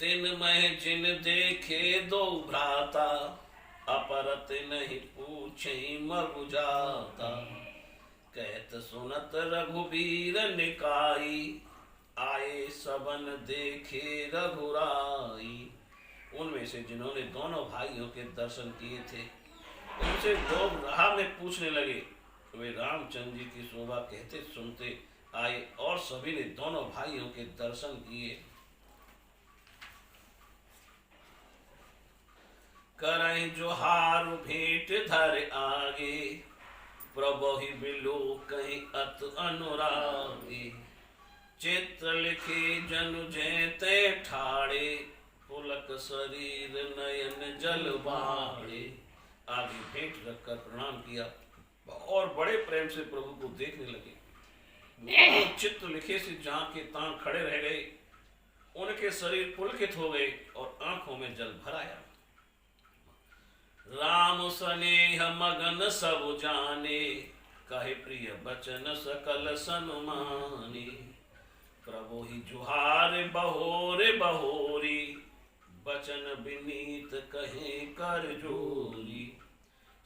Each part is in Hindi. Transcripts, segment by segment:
तिन मह जिन देखे दो भ्राता, अपरत नहीं पूछे मगु जाता। कहत सुनत रघुबीर निकाई, आए सबन देखे रघुराई। उनमें से जिन्होंने दोनों भाइयों के दर्शन किए थे, उनसे लोग राह में पूछने लगे। वे रामचंद्र जी की शोभा कहते सुनते आए और सभी ने दोनों भाइयों के दर्शन किए। करहि जोहार भेंट धर आगे, प्रभु ही बिलो कहीं अत अनुरागे। चित्र लिखे जनु जैते ठाड़े, पुलक शरीर नयन जल बाड़े। आगे भेंट रखकर प्रणाम किया और बड़े प्रेम से प्रभु को देखने लगे। चित्र लिखे से जहां के तहां खड़े रह गए, उनके शरीर पुलकित हो गए और आंखों में जल भर आया। राम स्नेह मगन सब जाने, कहे प्रिय बचन सकल सनुमानी। प्रभु ही जुहार बहोरे बहोरी, बचन विनीत कहे कर जोरी।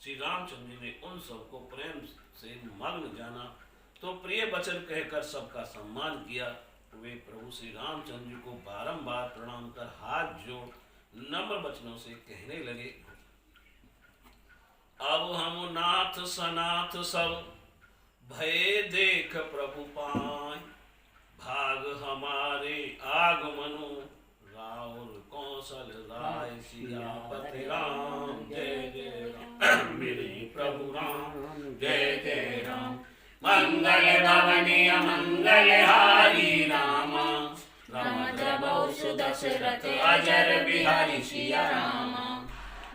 श्री रामचंद्र जी ने उन सबको प्रेम से मग्न जाना तो प्रिय वचन कहकर सबका सम्मान किया। वे प्रभु श्री रामचंद्र जी को बारंबार प्रणाम कर हाथ जोड़ नम्र वचनों से कहने लगे। अब हम नाथ सनाथ सब, भय देख प्रभु पाए। भाग हमारे आगमनु, राउर कौशल राय सियापति राम। जय जय राम मेरे प्रभु राम, जय जय राम। मंगल भवनीय मंगल हारी राम, रमद्र बहु दशरथ अजर बिहारी सिया राम।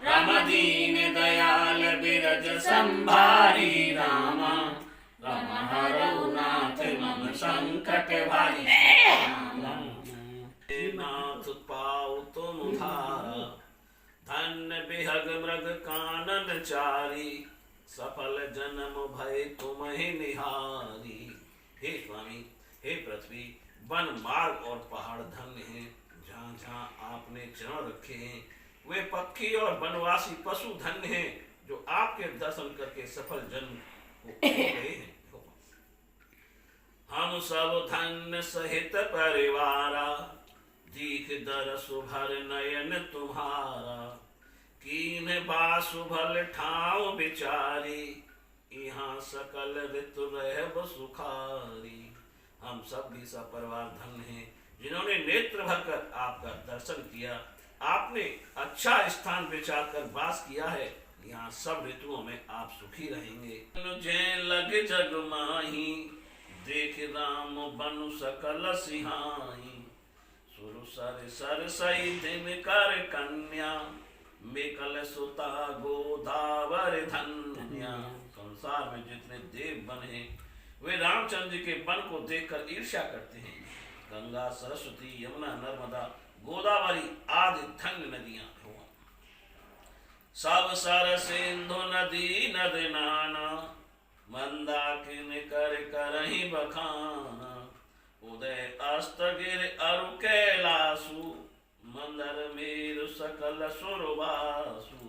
रमदीन दयाल बिरज संभारी राम, रम हरऊ नाथ मम संकट भारी राम। नाथ पाओ तुम धारा, धन्य बिहग मृग कानन चारी। सफल जन्म भय तुम ही निहारी। हे स्वामी, हे पृथ्वी, वन मार्ग और पहाड़ धन्य हैं जहाँ जहाँ आपने चरण रखे हैं। वे पक्षी और वनवासी पशु धन्य हैं जो आपके दर्शन करके सफल जन्म को गए हैं। हम सब धन्य सहित परिवारा, दीख दरस भर नयन तुम्हारा। कीन बासु भल ठाव बिचारी, यहाँ सकल ऋतु रहब सुखारी। हम सब भी सब परिवार धन्य हैं जिन्होंने नेत्र भरकर आपका दर्शन किया। आपने अच्छा स्थान विचार कर वास किया है, यहाँ सब ऋतुओं में आप सुखी रहेंगे। जय लग जग माही, देख राम बनु सकल सिहाई। सुर सर सर सई दिन कर कन्या, मेकल सुता गोदावर धन्या। संसार में जितने देव बन हैं, वे रामचंद्र जी के बन को देखकर ईर्ष्या करते हैं। गंगा, सरस्वती, यमुना, नर्मदा, गोदावरी आदि धन्य नदियां हुआ। सब सर सिंधु नदी नद नाना, मंदाकिन कर करहि बखाना। उदय अस्त गिर अरु कैलासु, मंदर मेरु सकल सुरवासु।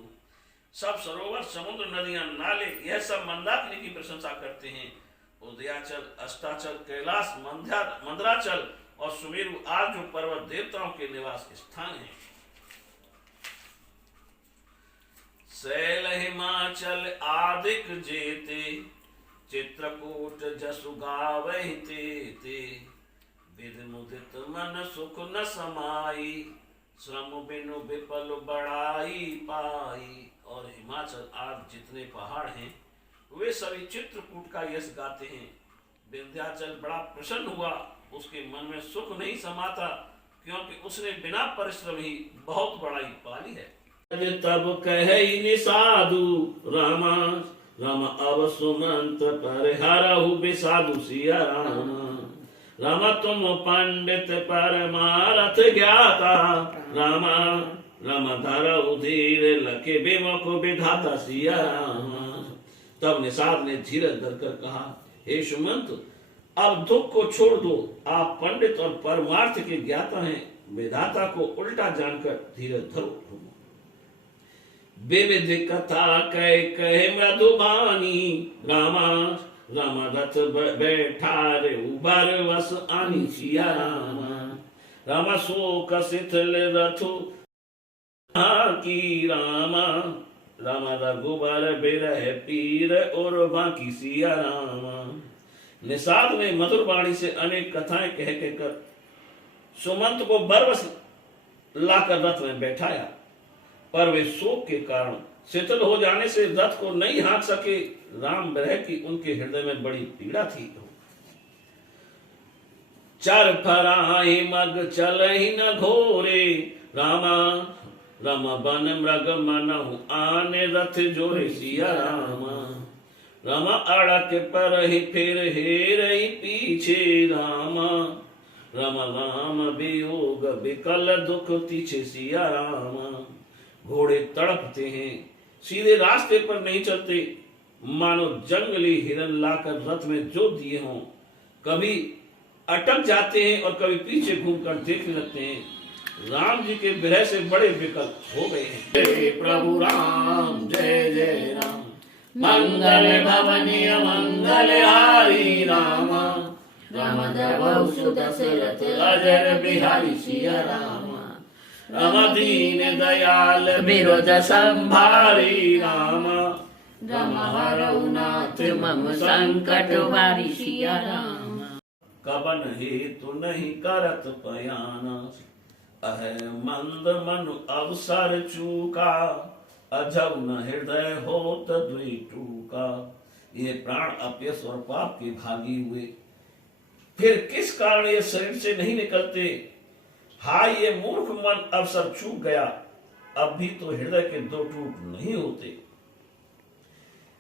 सब सरोवर, समुद्र, नदियां, नाले, यह सब मंदाकिनी की प्रशंसा करते हैं। उदयाचल, अस्ताचल, कैलाश, मंदराचल और सुमेरु आज जो पर्वत देवताओं के निवास स्थान हैं। शैल हिमाचल आदिक जेते, चित्रकूट जसु गावहि तेते। विधि मुदित मन सुख न समाई, श्रम बिनु विपल बड़ाई पाई। और हिमाचल आदि जितने पहाड़ हैं, वे सभी चित्रकूट का यश गाते हैं। विंध्याचल बड़ा प्रसन्न हुआ, उसके मन में सुख नहीं समाता, क्योंकि उसने बिना परिश्रम ही बहुत बड़ाई पाली है। तब कहे निसाधु रामा, राम अब सुमंत पर हरहु बिसाधु सिया राम। राम तुम पंडित परमारथ ज्ञाता, रामा राम धरहु धीर लखे विमुख विधाता सिया राम। तब निषाद ने धीरज धरकर कहा, हे सुमंत, अब दुख को छोड़ दो। आप पंडित और परमार्थ के ज्ञाता हैं, विधाता को उल्टा जानकर धीरज धरो। विविध कथा कह कह मधुबानी, रामा राम रथ बैठा रे उबर वस आनी सिया रामा। रामा शोक शिथिल रथु की रामा, रामा रघुबर बिरह पीर और बाकी सिया रामा। निषाद ने मधुर वाणी से अनेक कथाएं कह कहकर सुमंत को बरबस लाकर रथ में बैठाया, पर वे शोक के कारण शिथिल हो जाने से रथ को नहीं हाँक सके। राम विरह की उनके हृदय में बड़ी पीड़ा थी। चर फराए मग चल ही न घोरे, रामा रम बन मृग मनहु आने रथ जोरे सिया रामा। रामा अड़क पर ही फिर हेर ही पीछे, रामा राम राम वियोग विकल दुख तीछे सिया रामा। घोड़े तड़पते हैं, सीधे रास्ते पर नहीं चलते, मानो जंगली हिरन लाकर रथ में जोत दिए हों। कभी अटक जाते हैं और कभी पीछे घूमकर देखने लगते हैं। राम जी के विरह से बड़े विकल हो गए हैं। जय प्रभु राम जय जय राम, मंगल भवनीय मंगल हारी रामा। राम द्रवहु सुत दशरथ अजर बिहारी सिया रामा। राम दीन दयाल विरोध संभारी रामा। राम हरऊ नाथ मम संकट वारी सिया रामा। कबन हेतु नहीं करत पयाना, अह मंद मनु अवसर चूका। अजब न हृदय होत दुई टूका। ये प्राण अपयस और पाप के भागी हुए, फिर किस कारण ये शरीर से नहीं निकलते। हाय ये मूर्ख मन अवसर चूक गया, अब भी तो हृदय के दो टूट नहीं होते।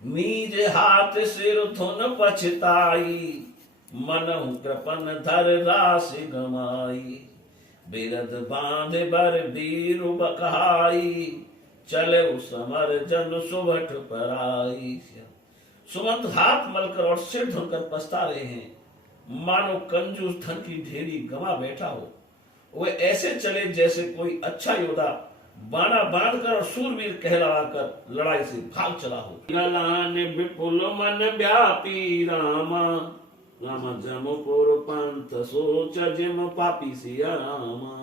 नीज हाथ सिर धुन पछताई, मनहु कृपन धर रास गमाई। बिरद बांध बर बीर बकहाई, चले समर जन सुभट पराई। सुमंत हाथ मलकर और सिर धुनकर पछता रहे हैं, मानो कंजूस धन की ढेरी गवा बैठा हो। वे ऐसे चले जैसे कोई अच्छा योद्धा बाना बांधकर और सूरवीर कहलाकर लड़ाई से भाग चला हो। लाने विपुल मन व्यापी रामा, रामा जमपुर पंथ सोच जिम पापी सिया रामा।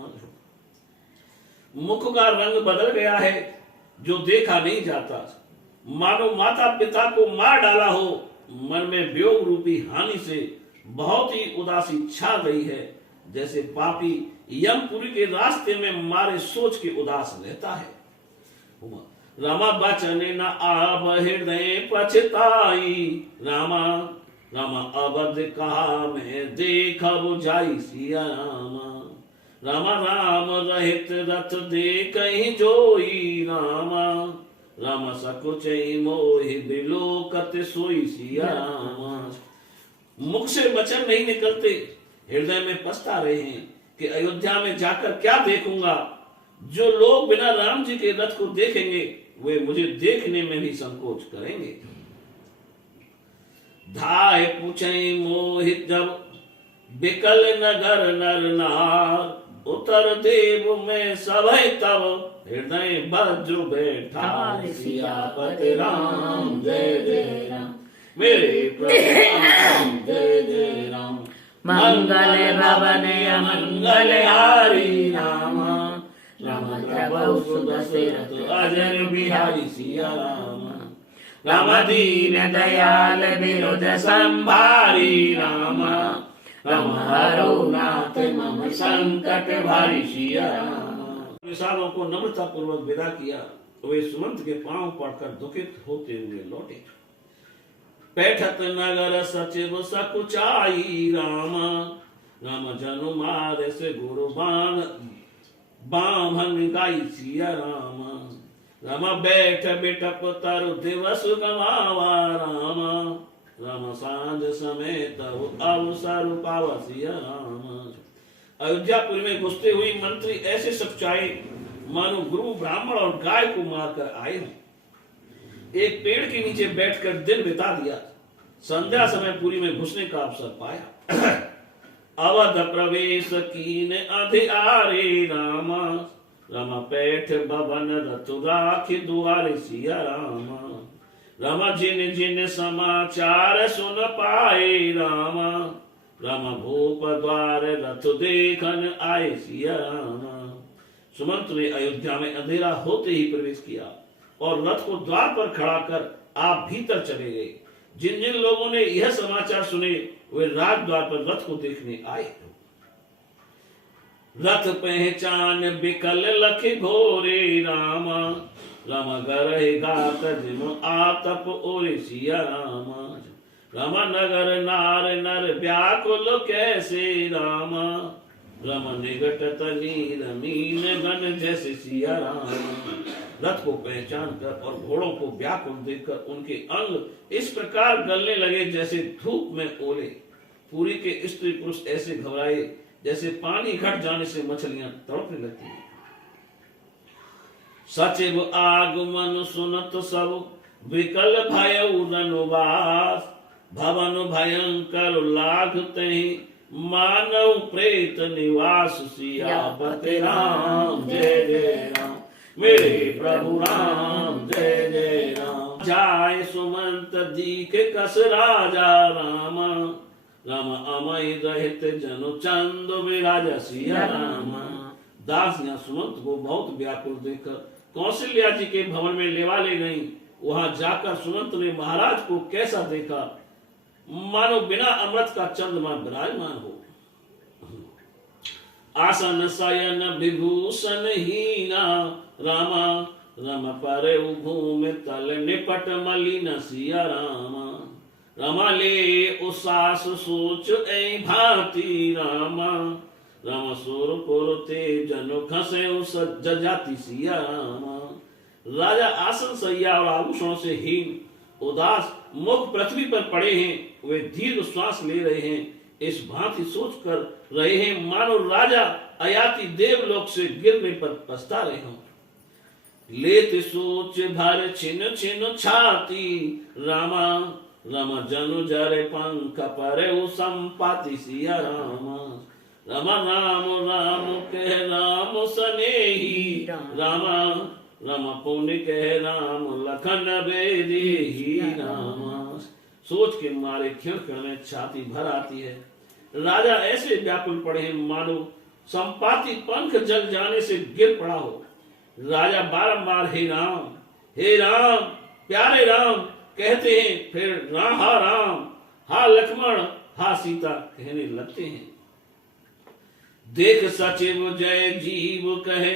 मुख का रंग बदल गया है जो देखा नहीं जाता, मानो माता पिता को मार डाला हो। मन में वियोग रूपी हानि से बहुत ही उदासी छा गई है, जैसे पापी यमपुरी के रास्ते में मारे सोच के उदास रहता है। रामा बचन न आब हृदय पछताई, रामा रामा अबद कहा मैं देखा बुझाई सिया रामा। रामा राम रहित रथ देख ही जोई, रामा रामा सकुच मोहि बिलोकत सोई सिया रामा। मुख से वचन नहीं निकलते, हृदय में पछता रहे हैं कि अयोध्या में जाकर क्या देखूंगा। जो लोग बिना राम जी के रथ को देखेंगे वे मुझे देखने में भी संकोच करेंगे। धाय पूछे मोहित जब बिकल नगर नर नार, उतर देव में सभय तब हृदय बज्र बैठा। सियापति राम जय जय राम, मेरे प्रभु राम जय जय राम। मंगल भवन मंगल हारी रामा, राम द्रवहु सुत दशरथ अजर बिहारी सिया रामा। राम दीन दयाल विरोध संभारी रामा, राम हरऊ नाथ मम संकट भारी सिया रामा। विशालों को नम्रता पूर्वक विदा किया, वे सुमंत के पांव पड़कर दुखित होते हुए लौटे। बैठत नगर सचिव सकुचाई रामा, राम जनु मारे से गुरु बाण बामन गाई सिया रामा। रामा बैठ बिटप तरु दिवस गवावा रामा, राम सांझ समेत अवसर पावा सिया रामा। अयोध्यापुर में घुसते हुए मंत्री ऐसे सकुचाए मानो गुरु ब्राह्मण और गाय को मारकर आए हों। एक पेड़ के नीचे बैठकर दिन बिता दिया। संध्या समय पुरी में घुसने का अवसर पाया। अवध प्रवेश कीन अधियारे राम। राम पैठ भवन रथ राख दुआरे सिया राम। राम जिन जिन समाचार सुन पाए राम। राम भूप द्वार रथ देखन आए सिया राम। सुमंत ने अयोध्या में अंधेरा होते ही प्रवेश किया और रथ को द्वार पर खड़ा कर आप भीतर चले गए। जिन जिन लोगों ने यह समाचार सुने वे राज द्वार पर रथ को देखने आए। रथ पहचान बिकल लख घोरे राम। राम गरहे गात जिम आतप ओरे सिया राम। राम नगर नार नर व्याकुल कैसे राम। राम निगट तनी रमीन गण जैसे सिया राम। रथ को पहचान कर और घोड़ों को व्याकुल देखकर उनके अंग इस प्रकार गलने लगे जैसे धूप में ओले। पूरी के स्त्री पुरुष ऐसे घबराए जैसे पानी घट जाने से मछलियां तड़पने लगती हैं। सचिव आगमन सुनत सब विकल भय रनुवास। भवन भयंकर लागते मानव प्रेत निवास। सियापति राम जय जय राम। मेरे प्रभु राम जय जय राम। जाय सुमंत दीख कस राजा राम। राम अमय रहित जनु चंद विराज सिया राम। दास ने सुमंत को बहुत व्याकुल देखकर कौशल्या जी के भवन में लेवा ले गई। वहां जाकर सुमंत ने महाराज को कैसा देखा, मानो बिना अमृत का चंद्रमा विराजमान हो। आसन शयन विभूषण हीना रामा। रम पर भूमि तल निपट मलिन सिया रामा। रमा ले उसास सोच ऐ भांति रामा। रम सुर पुरते जनु खसे उस जाति सिया रामा। राजा आसन सैया और आभूषणों से हीन उदास मुख पृथ्वी पर पड़े हैं। वे दीर्घ श्वास ले रहे हैं, इस भांति सोच कर रहे हैं मानो राजा अयाति देवलोक से गिरने पर पछता रहे हों। लेत सोच भर छिन छिन छाती रामा। रम जनु जरे पंख पर संपाति सिया रामा। रम राम राम कह राम सनेही रामा। रम पुण्य कह राम लखन बेदेही रामा। सोच के मारे क्षण क्षण में छाती भर आती है। राजा ऐसे व्याकुल पड़े हैं मानो संपाति पंख जल जाने से गिर पड़ा हो। राजा बारंबार हे राम प्यारे राम कहते हैं, फिर राम हा लक्ष्मण हा सीता कहने लगते हैं। देख सचिव जय जीव कहे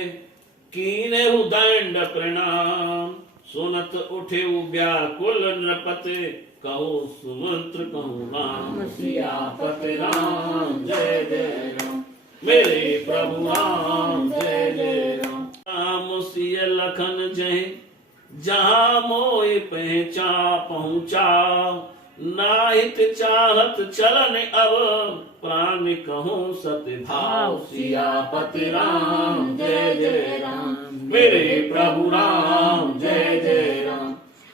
कीने दंड प्रणाम। सुनत उठे व्याकुल नृपते कहो सुमंत्र कहूँ राम। सियापति राम जय जय राम। मेरे प्रभु राम जय जय राम। राम सिय लखन जय जहाँ मोय पहचा पहुँचा। नाहित चाहत चलन अब प्राण कहूँ सत्य भाव। सियापति राम जय जय राम। मेरे प्रभु राम जय जय राम।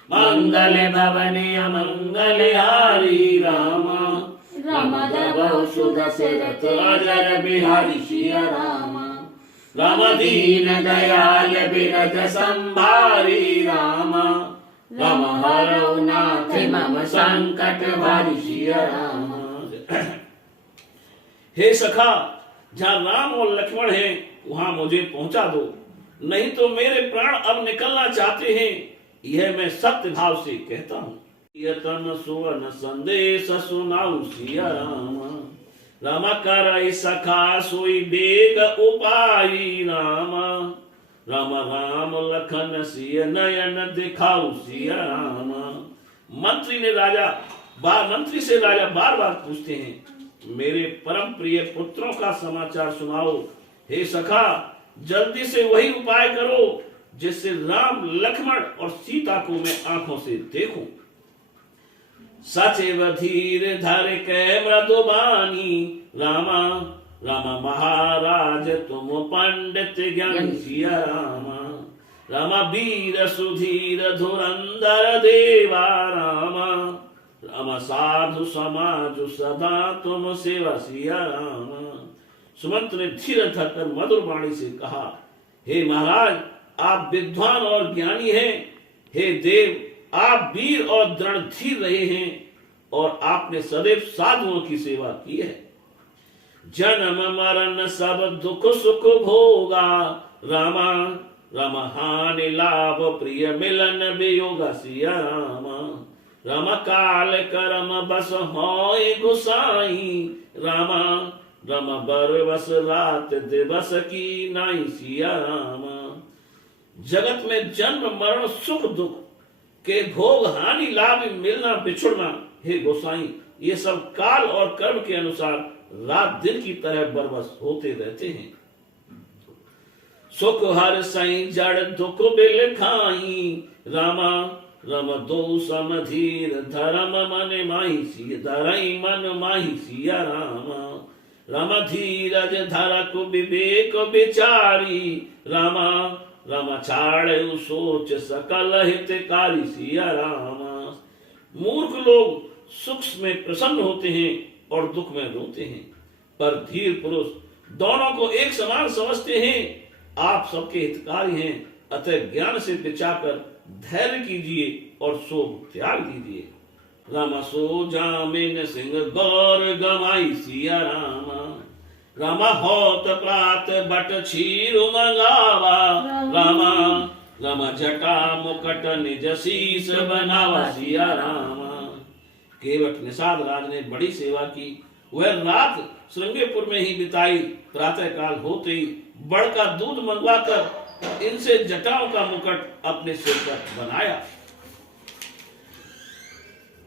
मंगल भवने अमंगल हारी रामा। राम दबौ सुध सिरत अजर बिहारी सिया रामा। राम दीन दयाल बिरज संभारी रामा। राम हरौ नाथ मम संकट भारी सिया रामा। हे सखा, जहाँ राम और लक्ष्मण हैं वहां मुझे पहुंचा दो, नहीं तो मेरे प्राण अब निकलना चाहते हैं। यह मैं सत्य भाव से कहता हूँ। यतन सुवन संदेश सुनाऊ सिया रामा। राम कर सखा सोई बेग उपाई रामा। राम राम लखन सिय नयन दिखाऊ सिया रामा। मंत्री से राजा बार बार पूछते हैं, मेरे परम प्रिय पुत्रों का समाचार सुनाओ। हे सखा, जल्दी से वही उपाय करो जिससे राम लक्ष्मण और सीता को मैं आंखों से देखूं। सचिव धीर धर के मृदुबानी रामा। रामा महाराज तुम पंडित ज्ञानी सिया रामा। रामा वीर सुधीर धुरंधर देवा रामा। राम साधु समाज सदा तुम सेवा सिया राम। सुमंत ने धीरे धरकर मधुर वाणी से कहा, हे महाराज, आप विद्वान और ज्ञानी हैं। हे देव, आप वीर और दृढ़ धीर रहे हैं और आपने सदैव साधुओं की सेवा की है। जन्म मरण सब दुख सुख भोगा, रामा राम हानि लाभ प्रिय मिलन वियोगा सिया रामा। राम काल करम बस होय गुसाई, रामा राम बरबस रात दिवस की नाई सिया रामा। जगत में जन्म मरण सुख दुख के भोग हानि लाभ मिलना बिछुड़ना, हे गोसाई, ये सब काल और कर्म के अनुसार रात दिन की तरह बरबस होते रहते हैं। सुख हर सई जड़ दुख बिल खाई, रामा रम दो समधीर धर्म मन माही सी धरई मन माही सिया रामा। राम धीरज धरक विवेक विचारी, रामा राम छाड़ सोच सकल हितकारी सिया रामा। मूर्ख लोग सुख में प्रसन्न होते हैं और दुख में रोते हैं, पर धीर पुरुष दोनों को एक समान समझते हैं। आप सबके हितकारी हैं, अतः ज्ञान से विचार कर धैर्य कीजिए और शोक त्याग दीजिए। रामा सो जामिन सिंह गौर गमाई सिया रामा। रामा होत प्रात बट क्षीर मंगावा, रामा रामा जटा मुकट निज शीस बनावा सिया रामा। केवट निषाद राज ने बड़ी सेवा की। वह रात श्रृंगेपुर में ही बिताई। प्रातः काल होते ही बड़ का दूध मंगवाकर इनसे जटाओं का मुकुट अपने सिर पर बनाया।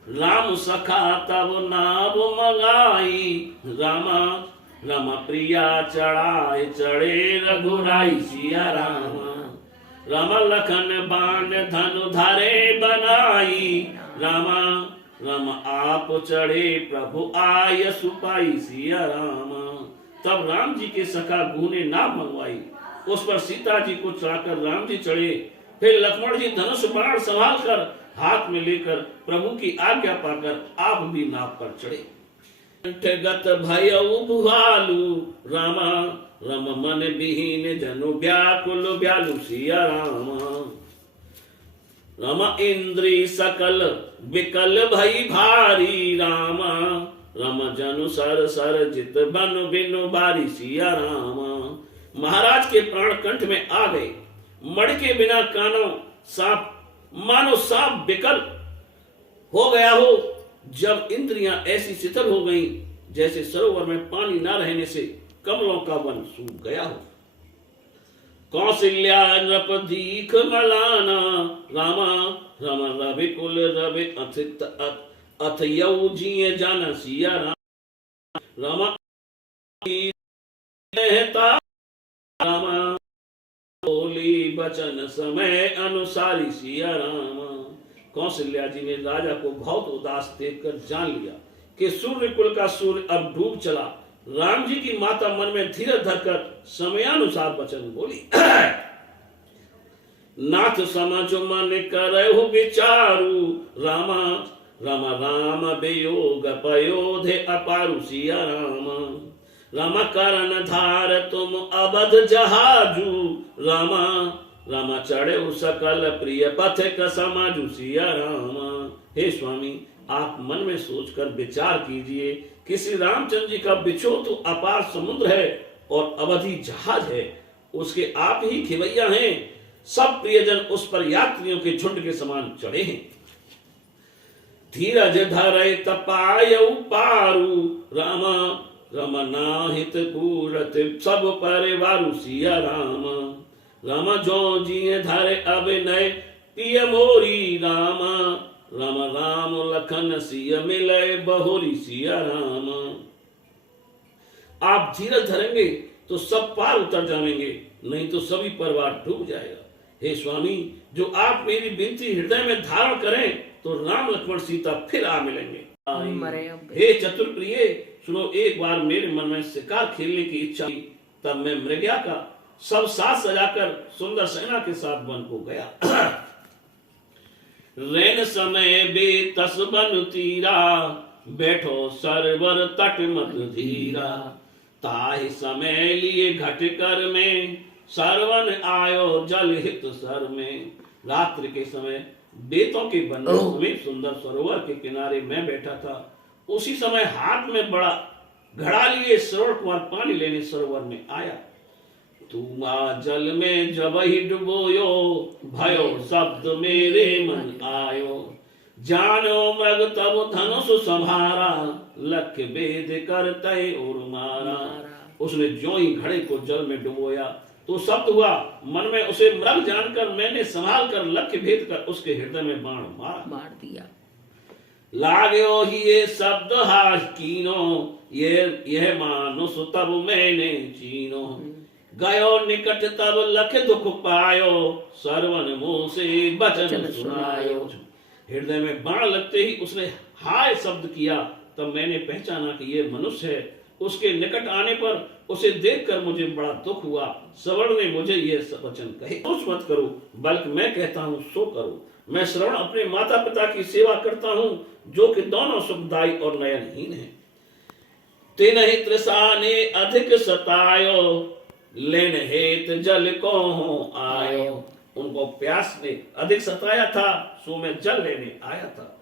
राम सखा तब नाभ मंगाई, रामा रामा प्रिया चढ़ाए चढ़े रघुराई सिया रामा। रामा लखन बाण धनु धारे बनाई, रामा राम आप चढ़े प्रभु आय सुपाई सिया रामा। तब राम जी के सखा गुह ने नाव मंगवाई, उस पर सीता जी को चढ़ाकर राम जी चढ़े। फिर लक्ष्मण जी धनुष बाण संभाल कर हाथ में लेकर प्रभु की आज्ञा पाकर आप भी नाव पर चढ़े। गत भयउ बुहालु, रामा रम मन विहीन जनु व्याकुल व्यालु सिया रामा। रामा इंद्री सकल विकल भई भारी, रामा रम जनु सर सर जित बन बिनु बारी सिया रामा। महाराज के प्राण कंठ में आ गए। मड़ के बिना कानों सांप मानो सांप विकल हो गया हो। जब इंद्रियां ऐसी शिथिल हो गईं जैसे सरोवर में पानी न रहने से कमलों का वन सूख गया हो। कौशल्या नृप दीख मलाना, रामा रम रवि कुल रवि अथित अथयौ जिये जाना सिया रामा। रामा बोली बचन समय अनुसारी सिया रामा। कौशल्या जी ने राजा को बहुत उदास देखकर जान लिया कि सूर्य कुल का सूर्य अब डूब चला। राम जी की माता मन में धीरज धरकर समयानुसार वचन बोली, नाथ समझ मन करहु विचारु, रामा राम राम वियोग पयोधे अपारु सिया रामा। रामा करण धार तुम अवध जहाजू, रामा रामा चढ़े सकल प्रिय पथ समाजू सिया रामा। हे स्वामी, आप मन में सोचकर विचार कीजिए कि श्री रामचंद्र जी का बिछोह तो अपार समुद्र है और अवधि जहाज है, उसके आप ही खिवैया हैं। सब प्रियजन उस पर यात्रियों के झुंड के समान चढ़े हैं। धीरज धरे तपायउ पारू, रामा रामा नाहित कूरत सब परिवारु सिया रामा। रामा जो जिये धरे अभिनय पिय मोरी, रामा राम राम लखन सिय मिलय बहुरी सिया रामा। आप धीरज धरेंगे तो सब पार उतर जाएंगे, नहीं तो सभी परिवार डूब जाएगा। हे स्वामी, जो आप मेरी विनती हृदय में धारण करें तो राम लक्ष्मण सीता फिर आ मिलेंगे। हे चतुर प्रिय, सुनो, एक बार मेरे मन में शिकार खेलने की इच्छा हुई। तब मैं मृगया का सब साथ सजाकर सुंदर सेना के साथ वन को गया। रैन समय बे तस बन तीरा, बैठो सरवर तट मत धीरा। ताहि समय लिए घट कर में, सरवन आयो जल हित सर में। रात्रि के समय बेतों के वन में समीप सुंदर सरोवर के किनारे मैं बैठा था। उसी समय हाथ में बड़ा घड़ा लिए श्रवण कुमार पानी लेने सरोवर में आया। तुमा जल में जब ही डुबोयो, भयो शब्द मेरे मन आयो। जानो मृग तब धनुष संभारा, लख भेद कर तय और मारा। उसने जो ही घड़े को जल में डुबोया तो शब्द हुआ। मन में उसे मृग जानकर मैंने संभाल कर लक्ष्य भेद कर उसके हृदय में बाण मार दिया। लाग्यो ही ये शब्द हाश कीनो, यह मानुष तब मैंने चीनो। गयो निकट तब लख दुख पायो, सरवन मुंह से वचन सुनायो। हृदय में बाण लगते ही उसने हाय शब्द किया। तब मैंने पहचाना कि ये मनुष्य है। उसके निकट आने पर उसे देखकर मुझे बड़ा दुख हुआ। श्रवण ने मुझे ये वचन कहे, सोच मत करो, बल्कि मैं कहता हूँ सो करो। मैं श्रवण अपने माता पिता की सेवा करता हूँ, जो कि दोनों सुखदायी और नयनहीन है। तिन्हि तृषा ने अधिक सतायो, लेन हेत जल को हो आयो। उनको प्यास ने अधिक सताया था, सो मैं जल लेने आया था।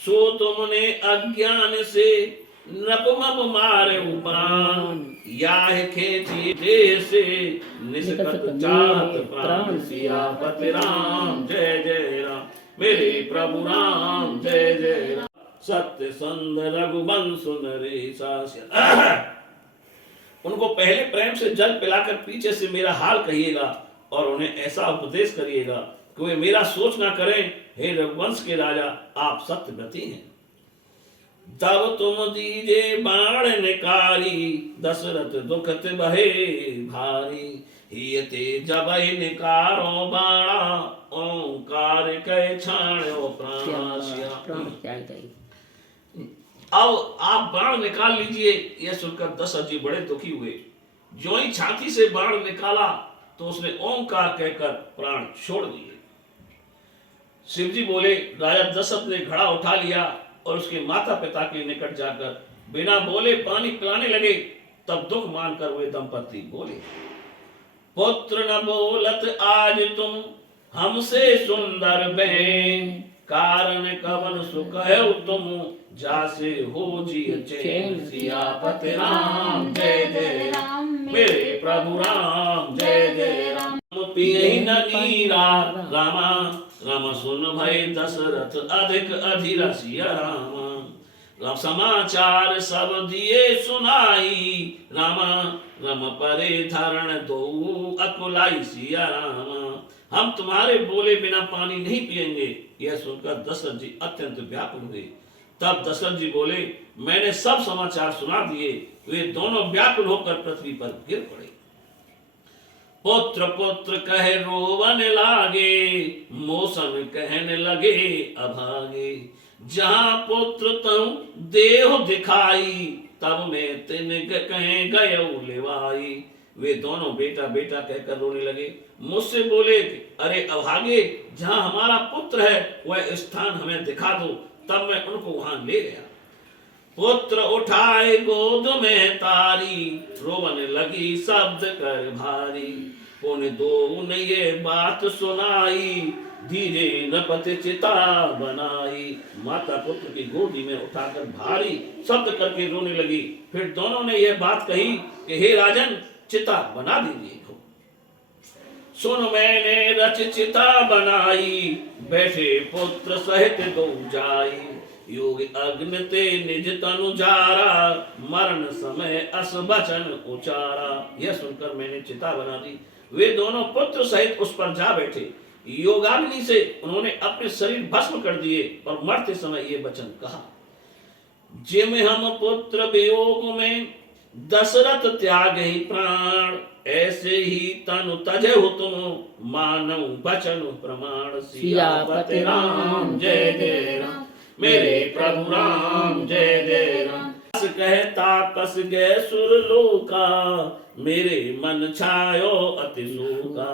सो तुमने अज्ञान से नपमप मारे प्राण, याह खेची जैसे निष्कत चाहत प्राण। सियापति राम जय जय राम, मेरे प्रभु राम जय जय राम। सत्य संध रघुवंश नरेशा। उनको पहले प्रेम से जल पिलाकर पीछे से मेरा हाल कहिएगा और उन्हें ऐसा उपदेश करिएगा कि वे मेरा सोच ना करें। हे रघुवंश के राजा, आप सत्यव्रती हैं। तब तुम दीजे बाण निकारी, दशरथ दुखत बहे भारी। हियते जब निकारो बाणा, ओंकार कह छाणो प्राण। अब आप बाण निकाल लीजिए। यह सुनकर दशरथ जी बड़े दुखी हुए। जो ही छाती से बाण निकाला तो उसने ओंकार कहकर प्राण छोड़ दिए। शिवजी बोले, राजा दशरथ ने घड़ा उठा लिया और उसके माता पिता के निकट जाकर बिना बोले पानी पिलाने लगे। तब दुख मानकर वे दंपति बोले, पुत्र न बोलत आज तुम हमसे सुंदर बहन, कारण कवन सुख है तुम जासे हो जी चैन। सियापति राम जय जय राम, मेरे प्रभु राम जय जय राम। पियहि न नीरा रामा, राम सुन भय दशरथ अधिक अधीर। सिया राम समाचार सब दिए सुनाई, रामा रम परे धरण दो अकुलाई। सिया राम हम तुम्हारे बोले बिना पानी नहीं पिएंगे। यह सुनकर दशरथ जी अत्यंत व्याकुल हुए। तब दशरथ जी बोले, मैंने सब समाचार सुना दिए। वे दोनों व्याकुल होकर पृथ्वी पर गिर पड़े। पुत्र पुत्र कहे रोवन लागे, मोसन कहने लगे अभागे। जहां पुत्र तहु देह दिखाई, तब मैं तिन कहे गयो लेवाई। वे दोनों बेटा बेटा कहकर रोने लगे। मुझसे बोले, अरे अभागे, जहां हमारा पुत्र है वह स्थान हमें दिखा दो। तब मैं उनको वहां ले गया। पुत्र उठाए गोद में तारी, रोवन लगी शब्द कर भारी। पुन दो ने ये बात सुनाई, धीरे नपति चिता बनाई। माता पुत्र की गोदी में उठाकर भारी शब्द करके रोने लगी। फिर दोनों ने यह बात कही कि हे राजन, चिता बना दीजिए। सुन मैंने रच चिता बनाई, बैठे पुत्र सहित दो जाई। योग अग्नि ते निज तनु जारा, मरण समय अस वचन उचारा। यह सुनकर मैंने चिता बना दी। वे दोनों पुत्र सहित उस पर जा बैठे। योगाग्नि से उन्होंने अपने शरीर भस्म कर दिए और मरते समय ये वचन कहा, जिम हम पुत्र वियोग में दशरथ त्याग ही प्राण। ऐसे ही तनु तजे हो तुम, मानव वचन प्रमाण। सियापति राम जय जय राम, मेरे प्रभु राम जय जय राम। कहता कस गए सुर लोका, मेरे मन छायो अति शोका।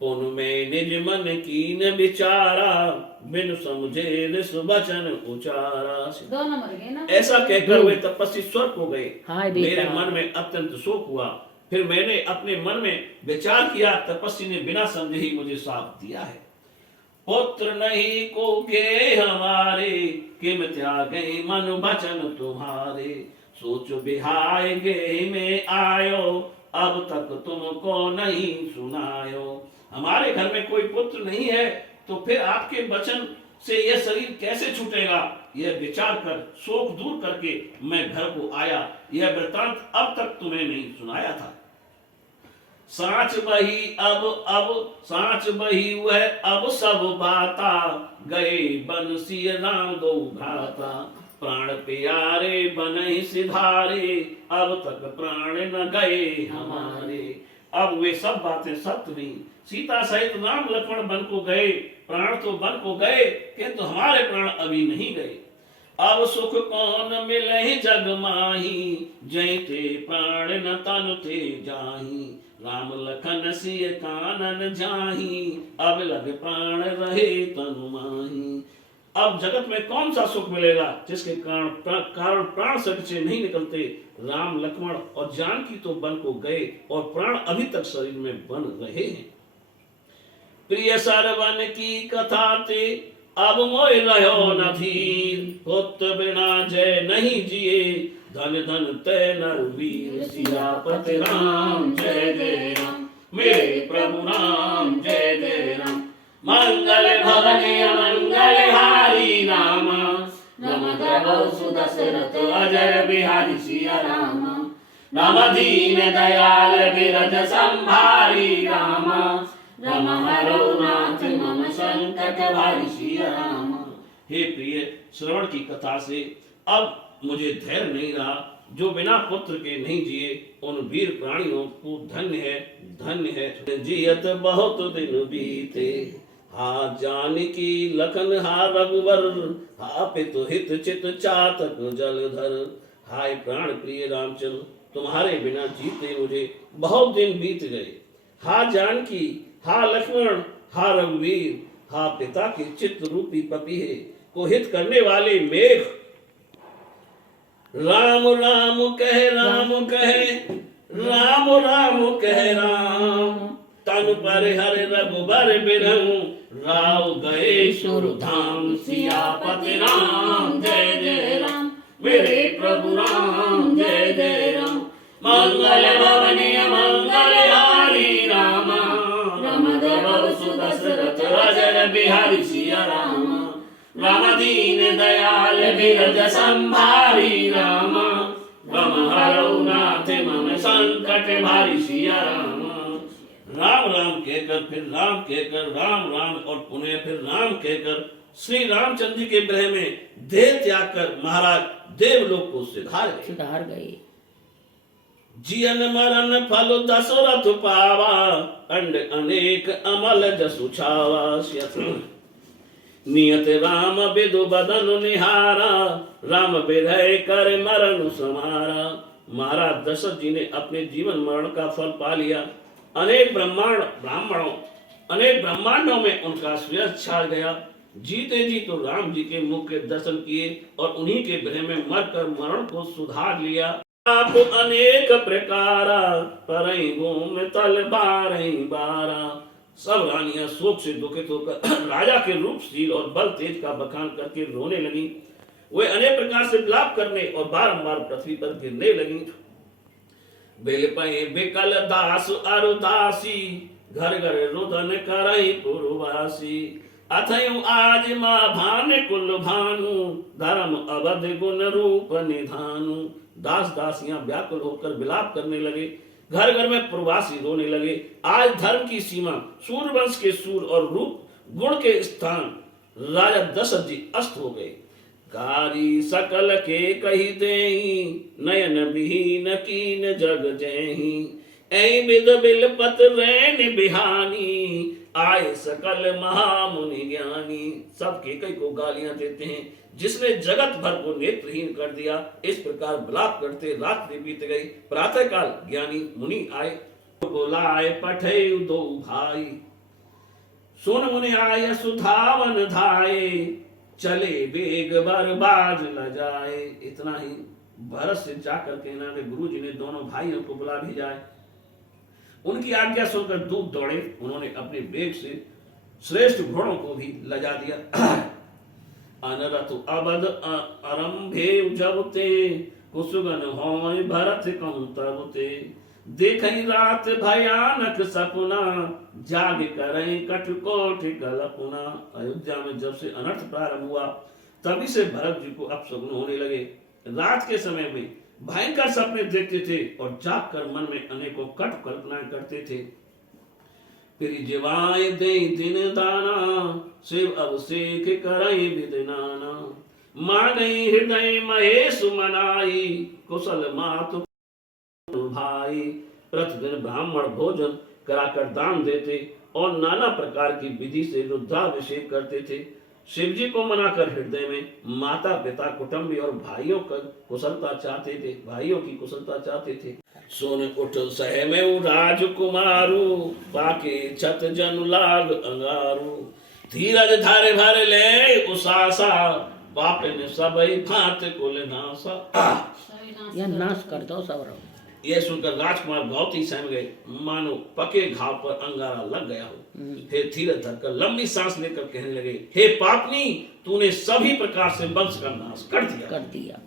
उनमें निज मन कीन विचारा, बिन समझे रिस वचन उचारा। 2 नंबर गए ना। ऐसा कहकर वे तपस्वी स्वर्ग हो गए। हाय बेटा। मेरे मन में अत्यंत शोक हुआ। फिर मैंने अपने मन में विचार किया, तपस्वी ने बिना समझे ही मुझे साथ दिया है। पुत्र नहीं को के हमारे, किम त्यागे मन वचन तुम्हारे। सोच बिहाय गे में आयो, अब तक तुमको नहीं सुनायो। हमारे घर में कोई पुत्र नहीं है, तो फिर आपके वचन से यह शरीर कैसे छूटेगा? यह विचार कर शोक दूर करके मैं घर को आया। यह वृतांत अब तक तुम्हें नहीं सुनाया था। साँच बही अब साँच बही वह अब सब बाता, गए बंसी राम दो भ्राता। प्राण प्यारे बनहि सिधारे, अब तक प्राण न गए हमारे। अब वे सब बातें सत्य नहीं। सीता सहित राम लक्ष्मण बन को गए, प्राण तो बन को गए, किंतु हमारे प्राण अभी नहीं गए। अब सुख कौन मिले जग माही, जैते प्राण न तन ते जाही। राम लखन सिय कानन जाही, अब लग प्राण रहे तनु माही। अब जगत में कौन सा सुख मिलेगा जिसके कारण प्राण शरीर से नहीं निकलते? राम लक्ष्मण और जानकी तो बन को गए और प्राण अभी तक शरीर में बन रहे हैं। प्रिय सरवन की कथा ते अब मोय रहो न धीर, पुत्र बिना जय नहीं जिए, धन धन तय नर वीर। सियापति राम जय जय राम, मेरे प्रभु राम जय जय राम। मंगल भवन मंगल हारी राम, रम द्रव सुदशरथ अजर बिहारी सिया राम। राम दीन दयाल बिरज संभारी राम, रम हरो नाथ मम संकट भारी सिया राम। हे प्रिय, श्रवण की कथा से अब मुझे धैर्य नहीं रहा। जो बिना पुत्र के नहीं जिए, उन वीर प्राणियों को धन्य है, धन्य है। जियत बहुत दिन बीते, हा जानकी लखन हा रघुवर, हा पितु हित चित चातक जलधर। हाय प्राण प्रिय रामचंद्र, तुम्हारे बिना जीते मुझे बहुत दिन बीत गए। हा जानकी, हा लक्ष्मण, हा रघुवीर, हा पिता के चित्त रूपी पपीहे को हित करने वाले मेघ। राम राम कहे राम कहे, राम राम कहे राम। तन पर हर रघुबर बिरहु, राव गए सुरधाम। सियापति राम जय जय राम, मेरे प्रभु राम जय जय राम। मंगल भवन मंगल हारी राम, रम द्रव सुदशरथ अजर बिहारी सिया राम। राम दीन दयाल बिरज संभारी राम, रम हरौ नाथ मम संकट भारी सिया राम। राम राम कहकर फिर राम कहकर, राम राम और पुनः फिर राम कहकर श्री रामचंद्र जी के ग्रह में देह त्याग कर महाराज देवलोक को सिधार गए। जियन मरण फल दशरथ पावा, अंड अनेक अमल जसु छावा। नियत राम विदु बदन निहारा, राम विधय कर मरण समारा। महाराज दशरथ जी ने अपने जीवन मरण का फल पा लिया। अनेक ब्रह्मांडों में उनका श्रेयस छा गया। जीते जी तो राम जी के मुख के दर्शन किए और उन्हीं के गृह में मरकर मरण को सुधार लिया। आप अनेक प्रकारा, परई घूम तल बारई बारा। सब रानियां शोक से दुखित होकर राजा के रूपशील और बल तेज का बखान करके रोने लगी। वे अनेक प्रकार से विलाप करने और बारंबार पृथ्वी पर गिरने लगी। बिलपय बिकल दास अरुदासी, घर घर रुदन करई पुरवासी। अथयु आज माँ भान कुल भानु, धर्म अवध गुण रूप निधानु। दास दासियां व्याकुल होकर विलाप करने लगे। घर घर में प्रवासी रोने लगे। आज धर्म की सीमा, सूर्यवंश के सूर और रूप गुण के स्थान राजा दशरथ जी अस्त हो गए। कारी सकल के कही देही, नयन विहीन कीन जग जयही। ऐ विद बिलपत रैन बिहानी, आए सकल महामुनि ज्ञानी। सब केकई को गालियां देते हैं, जिसने जगत भर को नेत्रहीन कर दिया। इस प्रकार विलाप करते रात्रि बीत गई। प्रातः काल ज्ञानी मुनि आए, बुलाए पठे दो भाई। सुन मुनि आय सुधावन धाये, चले बेग बर बाज ल जाए। इतना ही भरत से जाकर कहना कि गुरु जी ने दोनों भाइयों को बुला भेजा है। उनकी आज्ञा सुनकर दूत दौड़े, उन्होंने अपने वेग से श्रेष्ठ घोड़ों को भी लजा दिया। अनरथ अबद आरंभे जबते, कुसुगन होय भरत कम तबते। देखई रात भयानक सपना, जाग करें कटकोट कल्पना। अयोध्या में जब से अनर्थ प्रारंभ हुआ तभी से भरत जी को अपशगुन होने लगे। रात के समय में भयंकर सपने देखते थे और जाग कर मन में अनेकों कट कल्पनाएं करते थे। फिर जीवाए दे दिन दाना, शिव अभिषेक करई विदनाना। मांगई हृदय महेश मनाई, कुशल मातु भाई। प्रतिदिन ब्राह्मण भोजन कराकर दान देते और नाना प्रकार की विधि से रुद्राभिषेक करते थे। शिव जी को मनाकर हृदय में माता पिता कुटुंबी और भाइयों का कुशलता चाहते थे, भाइयों की कुशलता चाहते थे। सोन उठ सह में राजकुमारू, बाके छत जन लाग अंगारू। धीरज धारे भर ले उसासा, पापन सबई भांत कुल नासा। यह नाश कर दो सब रहो। यह सुनकर राजकुमार बहुत ही सहम गए, मानो पके घाव पर अंगारा लग गया हो। फिर धीरज धरकर लंबी सांस लेकर कहने लगे, हे पापनी, तूने सभी प्रकार से वंश का नाश कर दिया।